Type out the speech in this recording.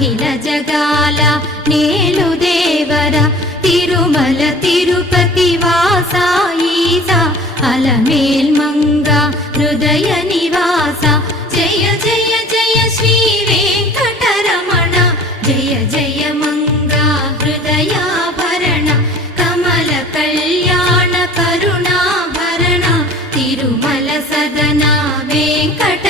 అఖిల జగాల నేలు దేవర తిరుమల తిరుపతి వాస ఈసా అలమేల్ మంగ హృదయ నివాస జయ జయ జయ శ్రీ వెంకటరమణ జయ జయ మంగ హృదయాభరణ కమల కళ్యాణ కరుణాభరణ తిరుమల సదన వెంకట